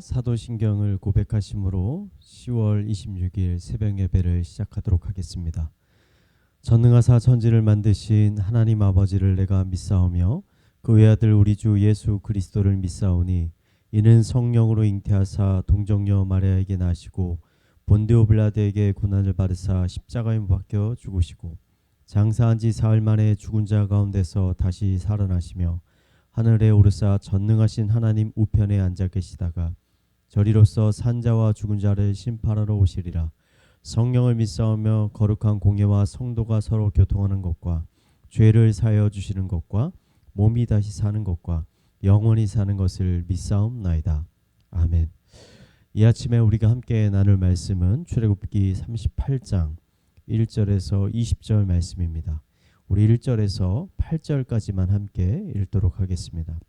사도신경을 고백하심으로 10월 26일 새벽 예배를 시작하도록 하겠습니다. 전능하사 천지를 만드신 하나님 아버지를 내가 믿사오며 그 외아들 우리 주 예수 그리스도를 믿사오니 이는 성령으로 잉태하사 동정녀 마리아에게 나시고 본디오 빌라도에게 고난을 받으사 십자가에 못 박혀 죽으시고 장사한 지 사흘 만에 죽은 자 가운데서 다시 살아나시며 하늘에 오르사 전능하신 하나님 우편에 앉아 계시다가 저리로서 산자와 죽은 자를 심판하러 오시리라. 성령을 믿사오며 거룩한 공예와 성도가 서로 교통하는 것과 죄를 사하여 주시는 것과 몸이 다시 사는 것과 영원히 사는 것을 믿사옵나이다. 아멘. 이 아침에 우리가 함께 나눌 말씀은 출애굽기 38장 1절에서 20절 말씀입니다. 우리 1절에서 8절까지만 함께 읽도록 하겠습니다.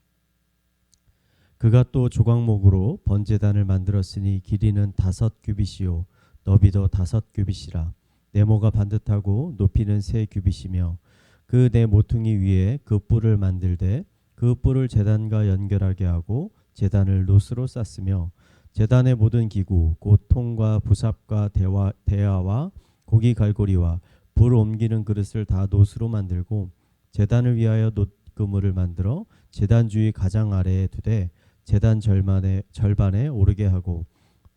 그가 또 조각목으로 번제단을 만들었으니 길이는 5규빗이요 너비도 5규빗이라. 네모가 반듯하고 높이는 3규빗이며 그 네 모퉁이 위에 그 뿔을 만들되 그 뿔을 제단과 연결하게 하고 제단을 노스로 쌌으며 제단의 모든 기구 곧 통과 부삽과 대야와 고기 갈고리와 불 옮기는 그릇을 다 노스로 만들고 제단을 위하여 놋그물을 만들어 제단 주위 가장 아래에 두되 제단 절반에 오르게 하고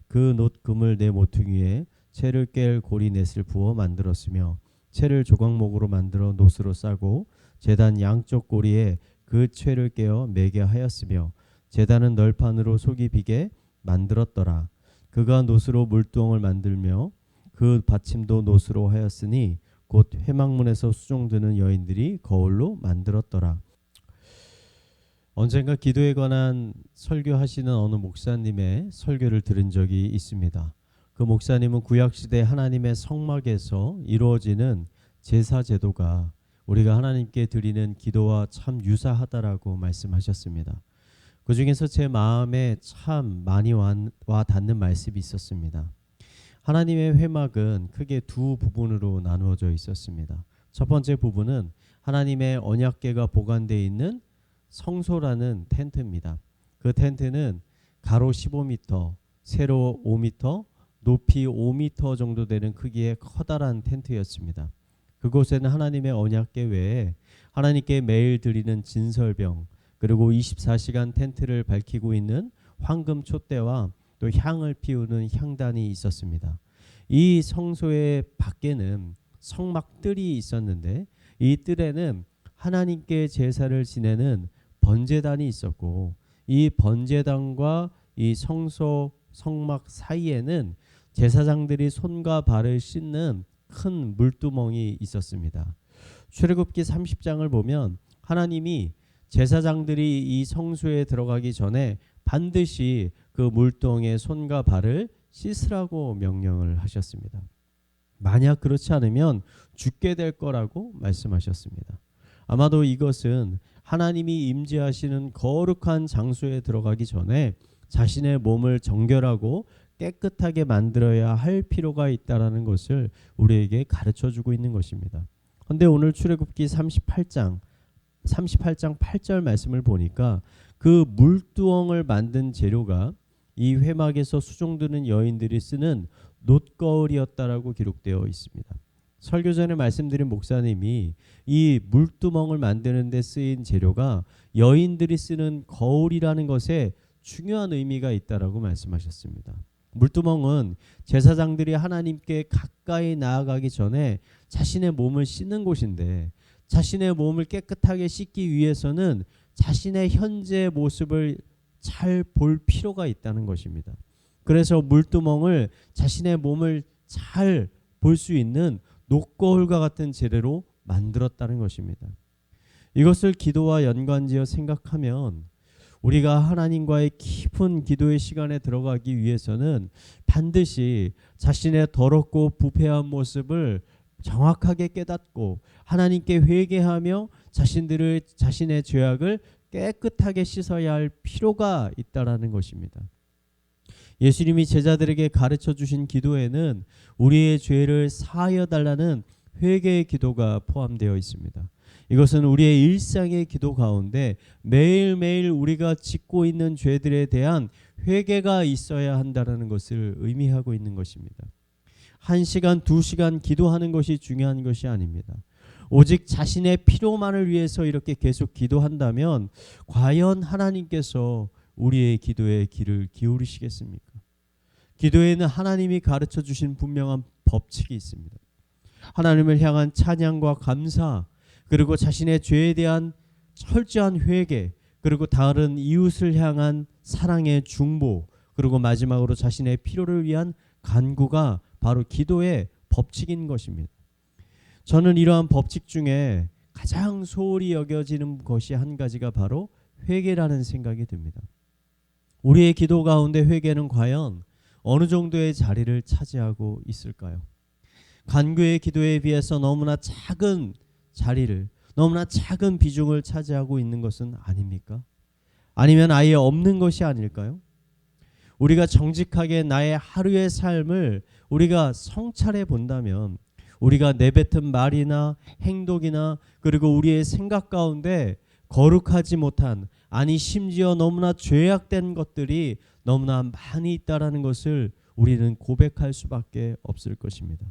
그 놋그물 네 모퉁이에 채를 깰 고리 넷을 부어 만들었으며 채를 조각목으로 만들어 놋으로 싸고 제단 양쪽 고리에 그 채를 깨어 매게 하였으며 제단은 널판으로 속이 비게 만들었더라. 그가 놋으로 물두멍을 만들며 그 받침도 놋으로 하였으니 곧 회막문에서 수종드는 여인들이 거울로 만들었더라. 언젠가 기도에 관한 설교하시는 어느 목사님의 설교를 들은 적이 있습니다. 그 목사님은 구약시대 하나님의 성막에서 이루어지는 제사 제도가 우리가 하나님께 드리는 기도와 참 유사하다라고 말씀하셨습니다. 그 중에서 제 마음에 참 많이 와 닿는 말씀이 있었습니다. 하나님의 회막은 크게 두 부분으로 나누어져 있었습니다. 첫 번째 부분은 하나님의 언약궤가 보관되어 있는 성소라는 텐트입니다. 그 텐트는 가로 15m, 세로 5m, 높이 5m 정도 되는 크기의 커다란 텐트였습니다. 그곳에는 하나님의 언약궤 외에 하나님께 매일 드리는 진설병 그리고 24시간 텐트를 밝히고 있는 황금 촛대와 또 향을 피우는 향단이 있었습니다. 이 성소의 밖에는 성막뜰이 있었는데 이 뜰에는 하나님께 제사를 지내는 번제단이 있었고 이 번제단과 이 성소 성막 사이에는 제사장들이 손과 발을 씻는 큰 물두멍이 있었습니다. 출애굽기 30장을 보면 하나님이 제사장들이 이 성소에 들어가기 전에 반드시 그 물동에 손과 발을 씻으라고 명령을 하셨습니다. 만약 그렇지 않으면 죽게 될 거라고 말씀하셨습니다. 아마도 이것은 하나님이 임재하시는 거룩한 장소에 들어가기 전에 자신의 몸을 정결하고 깨끗하게 만들어야 할 필요가 있다라는 것을 우리에게 가르쳐주고 있는 것입니다. 그런데 오늘 출애굽기 38장 8절 말씀을 보니까 그 물두멍을 만든 재료가 이 회막에서 수종드는 여인들이 쓰는 놋거울이었다라고 기록되어 있습니다. 설교 전에 말씀드린 목사님이 이 물두멍을 만드는 데 쓰인 재료가 여인들이 쓰는 거울이라는 것에 중요한 의미가 있다라고 말씀하셨습니다. 물두멍은 제사장들이 하나님께 가까이 나아가기 전에 자신의 몸을 씻는 곳인데 자신의 몸을 깨끗하게 씻기 위해서는 자신의 현재 모습을 잘 볼 필요가 있다는 것입니다. 그래서 물두멍을 자신의 몸을 잘 볼 수 있는 놋거울과 같은 재료로 만들었다는 것입니다. 이것을 기도와 연관지어 생각하면 우리가 하나님과의 깊은 기도의 시간에 들어가기 위해서는 반드시 자신의 더럽고 부패한 모습을 정확하게 깨닫고 하나님께 회개하며 자신의 죄악을 깨끗하게 씻어야 할 필요가 있다라는 것입니다. 예수님이 제자들에게 가르쳐 주신 기도에는 우리의 죄를 사하여 달라는 회개의 기도가 포함되어 있습니다. 이것은 우리의 일상의 기도 가운데 매일매일 우리가 짓고 있는 죄들에 대한 회개가 있어야 한다는 것을 의미하고 있는 것입니다. 1시간, 2시간 기도하는 것이 중요한 것이 아닙니다. 오직 자신의 필요만을 위해서 이렇게 계속 기도한다면 과연 하나님께서 우리의 기도에 귀를 기울이시겠습니까? 기도에는 하나님이 가르쳐 주신 분명한 법칙이 있습니다. 하나님을 향한 찬양과 감사, 그리고 자신의 죄에 대한 철저한 회개, 그리고 다른 이웃을 향한 사랑의 중보, 그리고 마지막으로 자신의 필요를 위한 간구가 바로 기도의 법칙인 것입니다. 저는 이러한 법칙 중에 가장 소홀히 여겨지는 것이 한 가지가 바로 회개라는 생각이 듭니다. 우리의 기도 가운데 회개는 과연 어느 정도의 자리를 차지하고 있을까요? 간구의 기도에 비해서 너무나 작은 자리를, 너무나 작은 비중을 차지하고 있는 것은 아닙니까? 아니면 아예 없는 것이 아닐까요? 우리가 정직하게 나의 하루의 삶을 우리가 성찰해 본다면 우리가 내뱉은 말이나 행동이나 그리고 우리의 생각 가운데 거룩하지 못한, 아니 심지어 너무나 죄악된 것들이 너무나 많이 있다라는 것을 우리는 고백할 수밖에 없을 것입니다.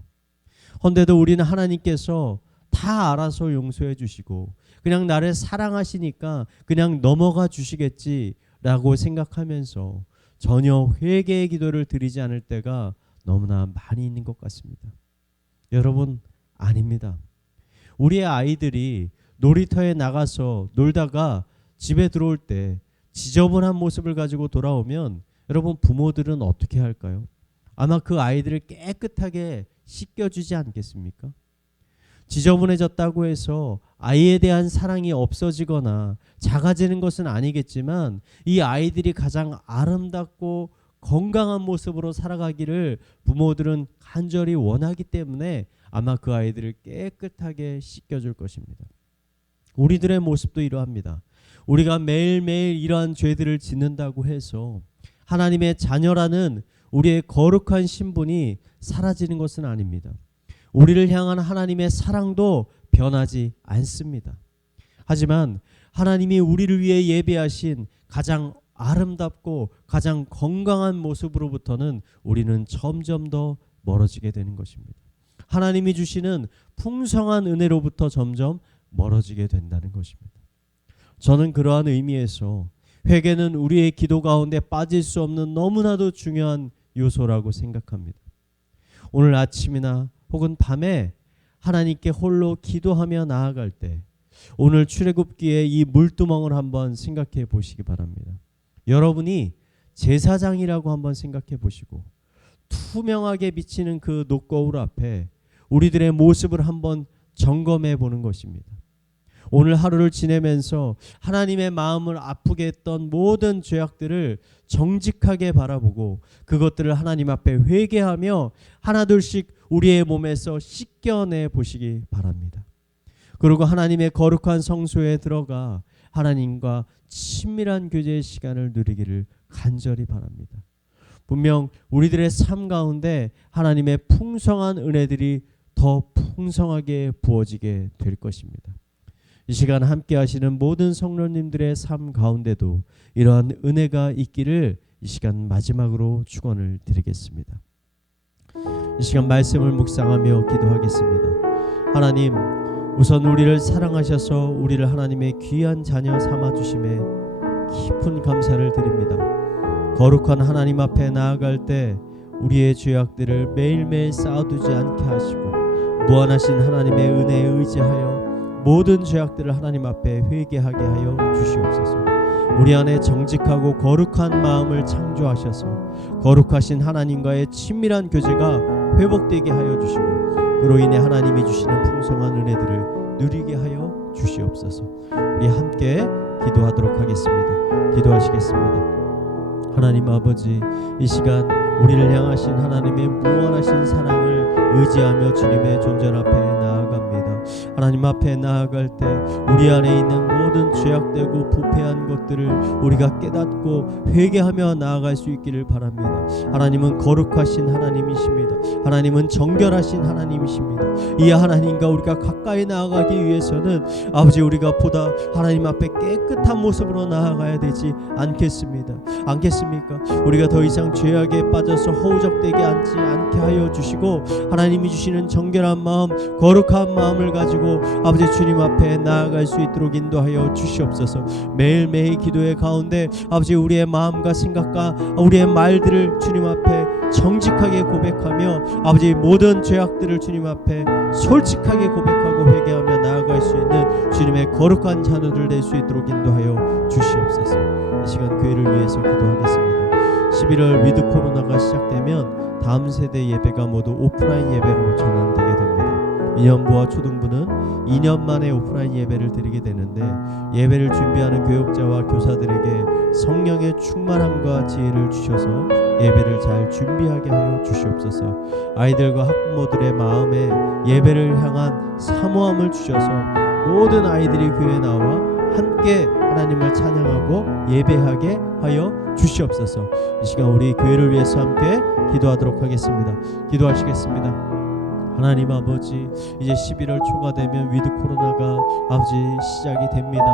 헌데도 우리는 하나님께서 다 알아서 용서해 주시고 그냥 나를 사랑하시니까 그냥 넘어가 주시겠지라고 생각하면서 전혀 회개의 기도를 드리지 않을 때가 너무나 많이 있는 것 같습니다. 여러분, 아닙니다. 우리의 아이들이 놀이터에 나가서 놀다가 집에 들어올 때 지저분한 모습을 가지고 돌아오면 여러분, 부모들은 어떻게 할까요? 아마 그 아이들을 깨끗하게 씻겨주지 않겠습니까? 지저분해졌다고 해서 아이에 대한 사랑이 없어지거나 작아지는 것은 아니겠지만 이 아이들이 가장 아름답고 건강한 모습으로 살아가기를 부모들은 간절히 원하기 때문에 아마 그 아이들을 깨끗하게 씻겨줄 것입니다. 우리들의 모습도 이러합니다. 우리가 매일매일 이러한 죄들을 짓는다고 해서 하나님의 자녀라는 우리의 거룩한 신분이 사라지는 것은 아닙니다. 우리를 향한 하나님의 사랑도 변하지 않습니다. 하지만 하나님이 우리를 위해 예배하신 가장 아름답고 가장 건강한 모습으로부터는 우리는 점점 더 멀어지게 되는 것입니다. 하나님이 주시는 풍성한 은혜로부터 점점 멀어지게 된다는 것입니다. 저는 그러한 의미에서 회개는 우리의 기도 가운데 빠질 수 없는 너무나도 중요한 요소라고 생각합니다. 오늘 아침이나 혹은 밤에 하나님께 홀로 기도하며 나아갈 때 오늘 출애굽기의 이 물두멍을 한번 생각해 보시기 바랍니다. 여러분이 제사장이라고 한번 생각해 보시고 투명하게 비치는 그 녹거울 앞에 우리들의 모습을 한번 점검해 보는 것입니다. 오늘 하루를 지내면서 하나님의 마음을 아프게 했던 모든 죄악들을 정직하게 바라보고 그것들을 하나님 앞에 회개하며 하나둘씩 우리의 몸에서 씻겨내 보시기 바랍니다. 그리고 하나님의 거룩한 성소에 들어가 하나님과 친밀한 교제의 시간을 누리기를 간절히 바랍니다. 분명 우리들의 삶 가운데 하나님의 풍성한 은혜들이 더 풍성하게 부어지게 될 것입니다. 이 시간 함께 하시는 모든 성도님들의 삶 가운데도 이러한 은혜가 있기를 이 시간 마지막으로 축원을 드리겠습니다. 이 시간 말씀을 묵상하며 기도하겠습니다. 하나님, 우선 우리를 사랑하셔서 우리를 하나님의 귀한 자녀 삼아주심에 깊은 감사를 드립니다. 거룩한 하나님 앞에 나아갈 때 우리의 죄악들을 매일매일 쌓아두지 않게 하시고 무한하신 하나님의 은혜에 의지하여 모든 죄악들을 하나님 앞에 회개하게 하여 주시옵소서. 우리 안에 정직하고 거룩한 마음을 창조하셔서 거룩하신 하나님과의 친밀한 교제가 회복되게 하여 주시고 그로 인해 하나님이 주시는 풍성한 은혜들을 누리게 하여 주시옵소서. 우리 함께 기도하도록 하겠습니다. 기도하시겠습니다. 하나님 아버지, 이 시간 우리를 향하신 하나님의 무한하신 사랑을 의지하며 주님의 존전 앞에 나아갑니다. 하나님 앞에 나아갈 때 우리 안에 있는 모든 죄악되고 부패한 것들을 우리가 깨닫고 회개하며 나아갈 수 있기를 바랍니다. 하나님은 거룩하신 하나님이십니다. 하나님은 정결하신 하나님이십니다. 이 하나님과 우리가 가까이 나아가기 위해서는 아버지 우리가 보다 하나님 앞에 깨끗한 모습으로 나아가야 되지 않겠습니까? 우리가 더 이상 죄악에 빠져서 허우적대게 앉지 않게 하여 주시고 하나님이 주시는 정결한 마음, 거룩한 마음을 가지고 아버지 주님 앞에 나아갈 수 있도록 인도하여 주시옵소서. 매일매일 기도의 가운데 아버지 우리의 마음과 생각과 우리의 말들을 주님 앞에 정직하게 고백하며 아버지 모든 죄악들을 주님 앞에 솔직하게 고백하고 회개하며 나아갈 수 있는 주님의 거룩한 자녀들 될 수 있도록 인도하여 주시옵소서. 이 시간 교회를 위해서 기도하겠습니다. 11월 위드 코로나가 시작되면 다음 세대 예배가 모두 오프라인 예배로 전환되게 됩니다. 2년부와 초등부는 2년 만에 오프라인 예배를 드리게 되는데 예배를 준비하는 교역자와 교사들에게 성령의 충만함과 지혜를 주셔서 예배를 잘 준비하게 하여 주시옵소서. 아이들과 학부모들의 마음에 예배를 향한 사모함을 주셔서 모든 아이들이 교회에 나와 함께 하나님을 찬양하고 예배하게 하여 주시옵소서. 이 시간 우리 교회를 위해서 함께 기도하도록 하겠습니다. 기도하시겠습니다. 하나님 아버지, 이제 11월 초가 되면 위드 코로나가 아버지 시작이 됩니다.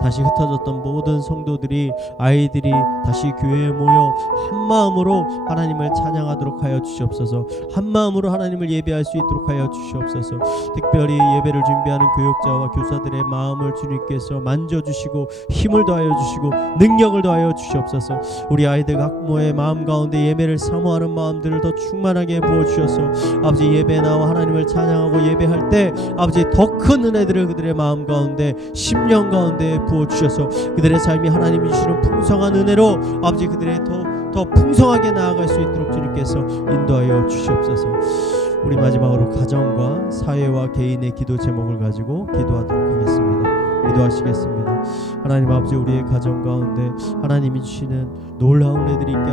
다시 흩어졌던 모든 성도들이 아이들이 다시 교회에 모여 한 마음으로 하나님을 찬양하도록 하여 주시옵소서. 한 마음으로 하나님을 예배할 수 있도록 하여 주시옵소서. 특별히 예배를 준비하는 교역자와 교사들의 마음을 주님께서 만져주시고 힘을 더하여 주시고 능력을 더하여 주시옵소서. 우리 아이들 학부모의 마음 가운데 예배를 사모하는 마음들을 더 충만하게 부어주셔서 아버지 예배에 나와 하나님을 찬양하고 예배할 때 아버지 더 큰 은혜들을 그들의 마음 가운데 심령 가운데 부어주셔서 그들의 삶이 하나님이 주시는 풍성한 은혜로 아버지 그들의 더 풍성하게 나아갈 수 있도록 주님께서 인도하여 주시옵소서. 우리 마지막으로 가정과 사회와 개인의 기도 제목을 가지고 기도하도록 하겠습니다. 기도하시겠습니다. 하나님 아버지, 우리의 가정 가운데 하나님이 주시는 놀라운 은혜들이 있게